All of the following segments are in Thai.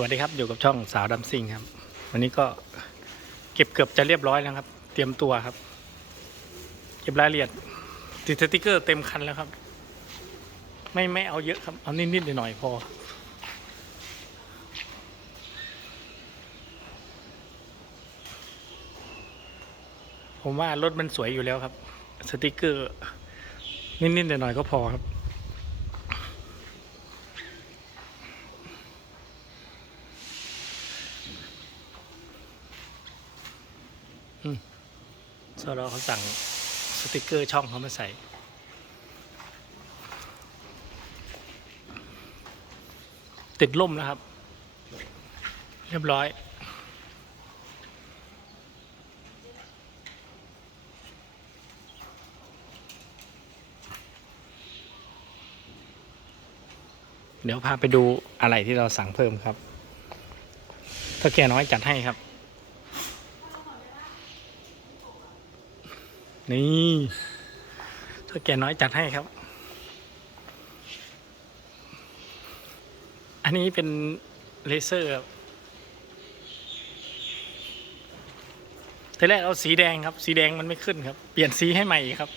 วัสดีครับอยู่กับช่องสาวดำซิงครับ วันนี้ก็เก็บเกือบจะเรียบร้อยแล้วครับ เตรียมตัวครับ เก็บรายละเอียดติดสติกเกอร์เต็มคันแล้วครับ ไม่ไม่เอาเยอะครับ เอานิดๆหน่อยๆพอผมว่ารถมันสวยอยู่แล้วครับ สติกเกอร์นิดๆหน่อยๆก็พอครับ สรเขาสั่งสติกเกอร์ช่องเขามาใส่ ติดล่มนะครับ เรียบร้อย เดี๋ยวพาไปดูอะไรที่เราสั่งเพิ่มครับถ้าแกน้อยจัดให้ครับ นี่ถ้าแกน้อยจัดให้ครับ อันนี้เป็นเลเซอร์ครับทีแรกเอาสีแดงครับ สีแดงมันไม่ขึ้นครับ เปลี่ยนสีให้ใหม่ครับ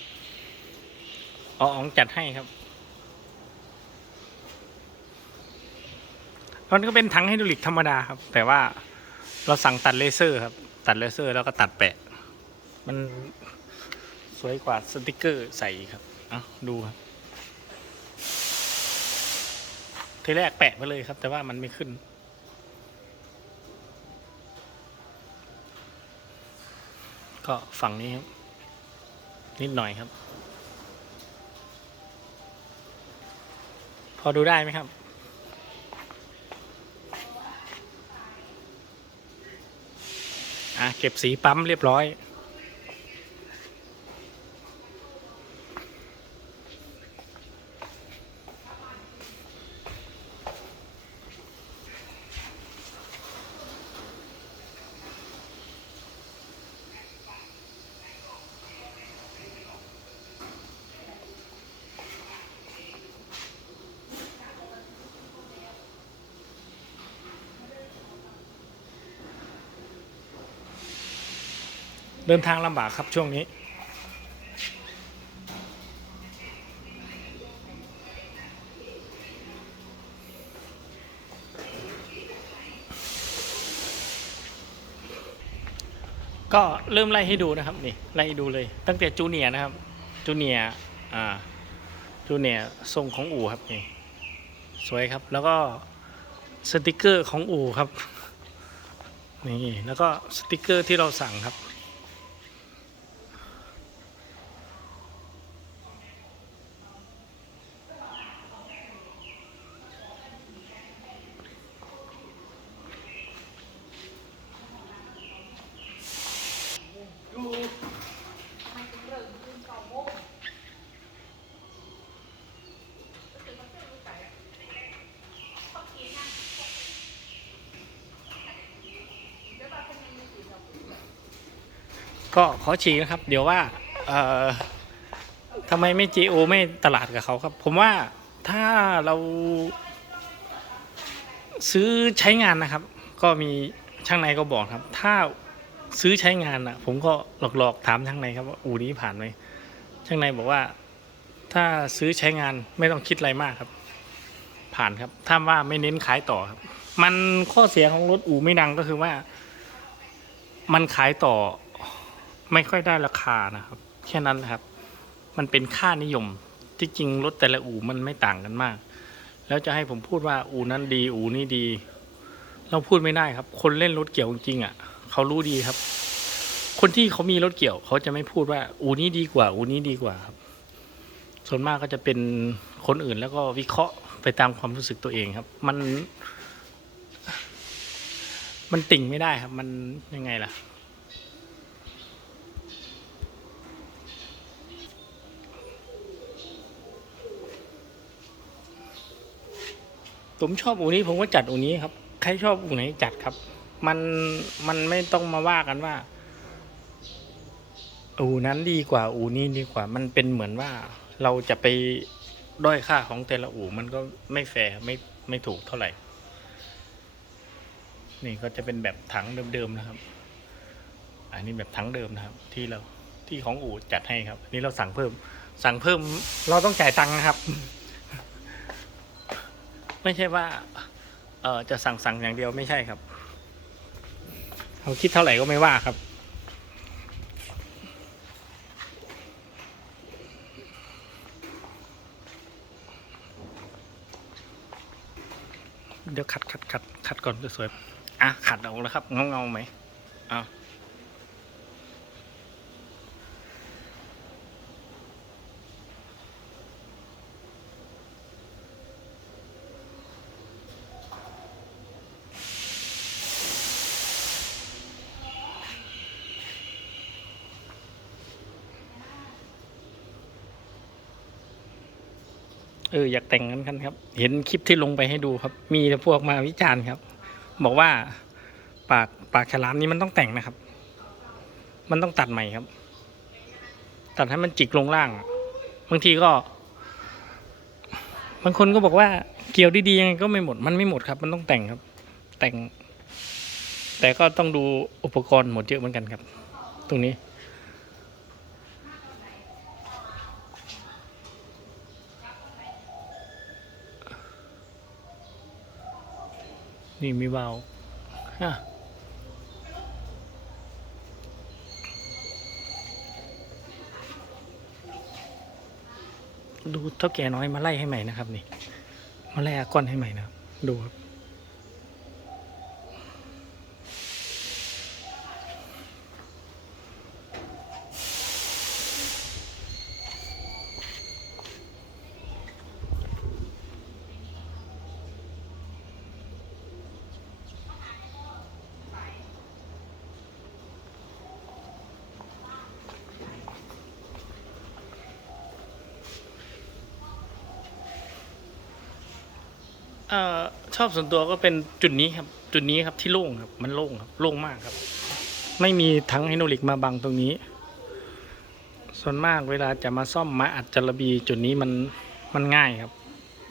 เอาอ๋องจัดให้ครับมันก็เป็นถังไฮดรอลิกธรรมดาครับ แต่ว่าเราสั่งตัดเลเซอร์ครับ ตัดเลเซอร์แล้วก็ตัดแปะ มัน สวยกว่าสติกเกอร์ใส่อีกครับเอาดูครับทีแรกแปะไปเลยครับ แต่ว่ามันไม่ขึ้น ก็ฝั่งนี้ครับ นิดหน่อยครับ พอดูได้ไหมครับ อะ เก็บสีปั๊มเรียบร้อย ดินทางลำบากครับช่วงนี้ ก็เริ่มไล่ให้ดูนะครับนี่ไล่ให้ดูเลย ตั้งแต่จูเนียนะครับจูเนียอ่าจูเนียทรงของอู่ครับนี่สวยครับแล้วก็สติกเกอร์ของอู่ครับนี่แล้วก็สติกเกอร์ที่เราสั่งครับ ก็ขอฉีกนะครับ เดี๋ยวว่าเอ่อทำไมไม่ GO ไม่ตลาดกับเขาครับ ผมว่าถ้าเรา ซื้อใช้งานนะครับ ก็มีช่างในก็บอกครับ ถ้าซื้อใช้งานอะ ผมก็หลอกๆถามช่างในครับว่าอูนี้ผ่านไหมช่างในบอกว่า ถ้าซื้อใช้งานไม่ต้องคิดอะไรมากครับ ผ่านครับถ้าว่าไม่เน้นขายต่อครับ มันข้อเสียของรถอูไม่ดังก็คือว่า มันขายต่อ ไม่ค่อยได้ราคานะครับ แค่นั้นแหละครับ มันเป็นค่านิยมที่จริงรถแต่ละอู่มันไม่ต่างกันมาก แล้วจะให้ผมพูดว่าอู่นั้นดีอู่นี้ดี เราพูดไม่ได้ครับ คนเล่นรถเกี่ยวจริงๆอะเขารู้ดีครับ คนที่เขามีรถเกี่ยวเขาจะไม่พูดว่าอู่นี้ดีกว่าอู่นี้ดีกว่าครับ ส่วนมากก็จะเป็นคนอื่นแล้วก็วิเคราะห์ไปตามความรู้สึกตัวเองครับ มัน มันติ่งไม่ได้ครับ มันยังไงล่ะ ผมชอบอูนี้ผมก็จัดอูนี้ครับ ใครชอบอูไหนจัดครับ มันมันไม่ต้องมาว่ากันว่าอูนั้นดีกว่าอูนี้ดีกว่า มันเป็นเหมือนว่าเราจะไปด้อยค่าของแต่ละอูมันก็ไม่แฟร์ไม่ไม่ถูกเท่าไหร่ นี่ก็จะเป็นแบบถังเดิมๆนะครับ อันนี้แบบถังเดิมนะครับ ที่เราที่ของอู่จัดให้ครับนนี้เราสั่งเพิ่ม สั่งเพิ่มเราต้องจ่ายตังค์นะครับ ไม่ใช่ว่า เออจะสั่งสั่งอย่างเดียวไม่ใช่ครับเขาคิดเท่าไหร่ก็ไม่ว่าครับ เดี๋ยวขัดขัดขัดขัดก่อนสวย อะขัดออกแล้วครับ เงาเงาไหมอะ เอออยากแต่งกันกันครับ เห็นคลิปที่ลงไปให้ดูครับ มีแต่พวกมาวิจารณ์ครับ บอกว่าปากปากฉลามนี้มันต้องแต่งนะครับ มันต้องตัดใหม่ครับ ตัดให้มันจิกลงล่าง บางทีก็ บางคนก็บอกว่าเกี่ยวดีๆยังไงก็ไม่หมด มันไม่หมดครับ มันต้องแต่งครับ แต่ง แต่ก็ต้องดูอุปกรณ์หมดเยอะเหมือนกันครับ ตรงนี้ นี่มีเบาฮะดูเท่าแก่น้อยมาไล่ให้ใหม่นะครับ นี่ มาไล่อาก้อนให้ใหม่นะครับ ดูครับ เอ่อชอบส่วนตัวก็เป็นจุดนี้ครับ จุดนี้ครับที่โล่งครับ มันโล่งครับโล่งมากครับ ไม่มีทั้งไฮโดรลิกมาบังตรงนี้ ส่วนมากเวลาจะมาซ่อมมาอัดจระบี จุดนี้มันมันง่ายครับ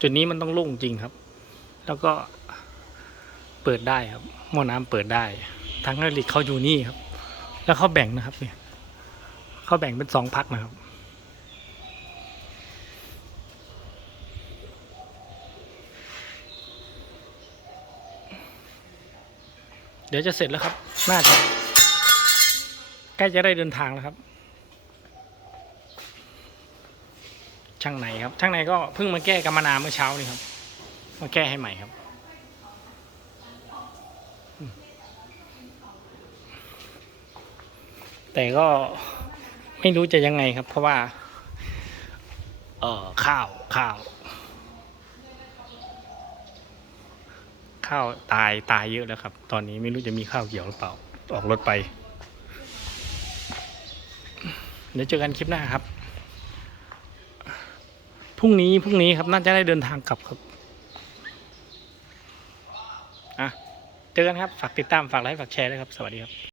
จุดนี้มันต้องโล่งจริงครับ แล้วก็เปิดได้ครับหม้อน้ำเปิดได้ ทั้งไฮโดรลิกเขาอยู่นี่ครับ แล้วเขาแบ่งนะครับเนี่ยเขาแบ่งเป็นสองพักนะครับ เดี๋ยวจะเสร็จแล้วครับ น่าจะใกล้จะได้เดินทางแล้วครับ ช่างไหนครับ ช่างไหนก็เพิ่งมาแก้กรรมนาเมื่อเช้านี่ครับ มาแก้ให้ใหม่ครับแต่ก็ไม่รู้จะยังไงครับ เพราะว่า เออข้าวข้าว ข้าวตายตายเยอะแล้วครับ ตอนนี้ไม่รู้จะมีข้าวเกี่ยวหรือเปล่า ออกรถไป เดี๋ยวเจอกันคลิปหน้าครับ พรุ่งนี้พรุ่งนี้ครับน่าจะได้เดินทางกลับครับอะเจอกันครับ ฝากติดตาม ฝากไลค์ ฝากแชร์ด้วยครับ สวัสดีครับ